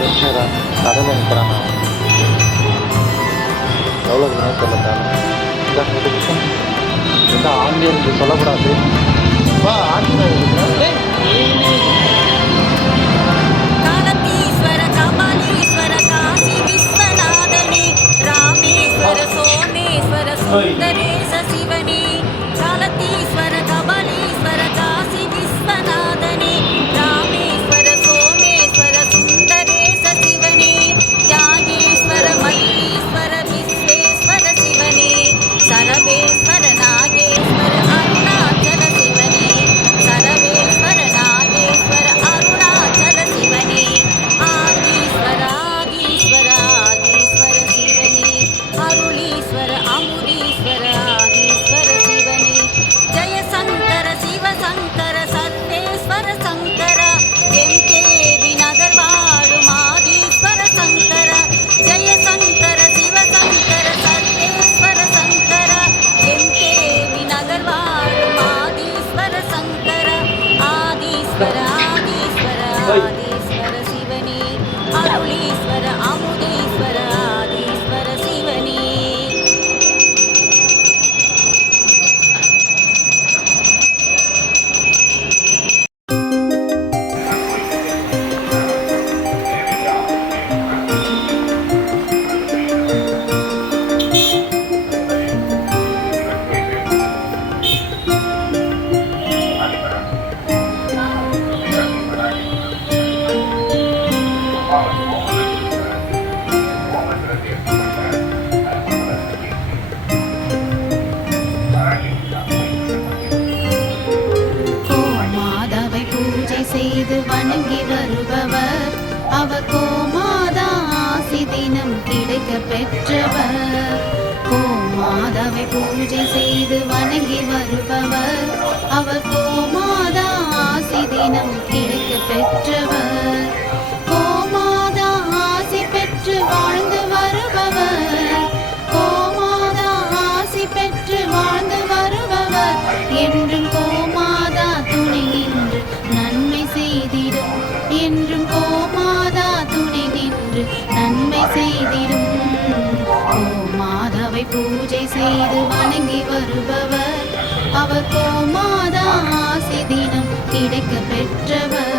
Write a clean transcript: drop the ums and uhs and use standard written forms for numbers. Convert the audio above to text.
ஒரு நிமிஷம் கடையில் நிற்கிறேன் நான். எவ்வளோ சொல்லுங்கள் இந்த ஆங்கிலம் சொல்லக்கூடாது. காலத்தீஸ்வர கபாலீஸ்வர காசி விஸ்வநாதனே ராமேஸ்வர சோமேஸ்வர சுந்தரேச சிவனே காலத்தீஸ்வர கபாலீஸ்வர காசி விஸ்வநாதனே ராமேஸ்வர சோமேஸ்வர சுந்தரேச சிவனே யாகேஸ்வர மல்லீஸ்வர விஸ்வேஸ்வர சிவனே சரவேஸ்வர நாகேஸ்வர அருணாச்சல சிவனே சரவேஸ்வர நாகேஸ்வர அருணாச்சல சிவனே ஆதீஸ்வர ஆதீஸ்வர ஆதீஸ்வர சிவனே அருளீஸ்வர அமுதீஸ்வர ஆதீஸ்வர சிவனே ஜெயசங்கர சிவசங்கர சர்வேஸ்வர சங்கர எம்கேவி நகர் வாழும் ஆதீஸ்வர சங்கர ஜெயசங்கர சிவசங்கர சர்வேஸ்வர சங்கர எம்கேவி நகர் வாழும் ஆதீஸ்வர சங்கர ஆதீஸ்வர ஆதீஸ்வர ஆதீஸ்வர சிவனே அருளீஸ்வர அமுதீஸ்வர ஆதீஸ்வர சிவனே கோமாதாவை பூஜை செய்து வணங்கி வருபவர் அவர் கோமாதா ஆசி தினம் கிடைக்க பெற்றவர். கோமாதாவை பூஜை செய்து வணங்கி வருபவர் அவர் கோமாதா ஆசி தினம் கிடைக்க பெற்றவர். கோமாதா ஆசி பெற்று வாழ்ந்து வருபவர் கோமாதா ஆசி பெற்று வாழ்ந்து வருபவர் என்றும் கோமாதா துணை நின்று நன்மை செய்திடும் என்றும் கோமாதா துணை நின்று நன்மை செய்திடும். கோமாதாவை பூஜை செய்து வணங்கி வருபவர் அவர் கோமாதா ஆசி தினம் கிடைக்க பெற்றவர்.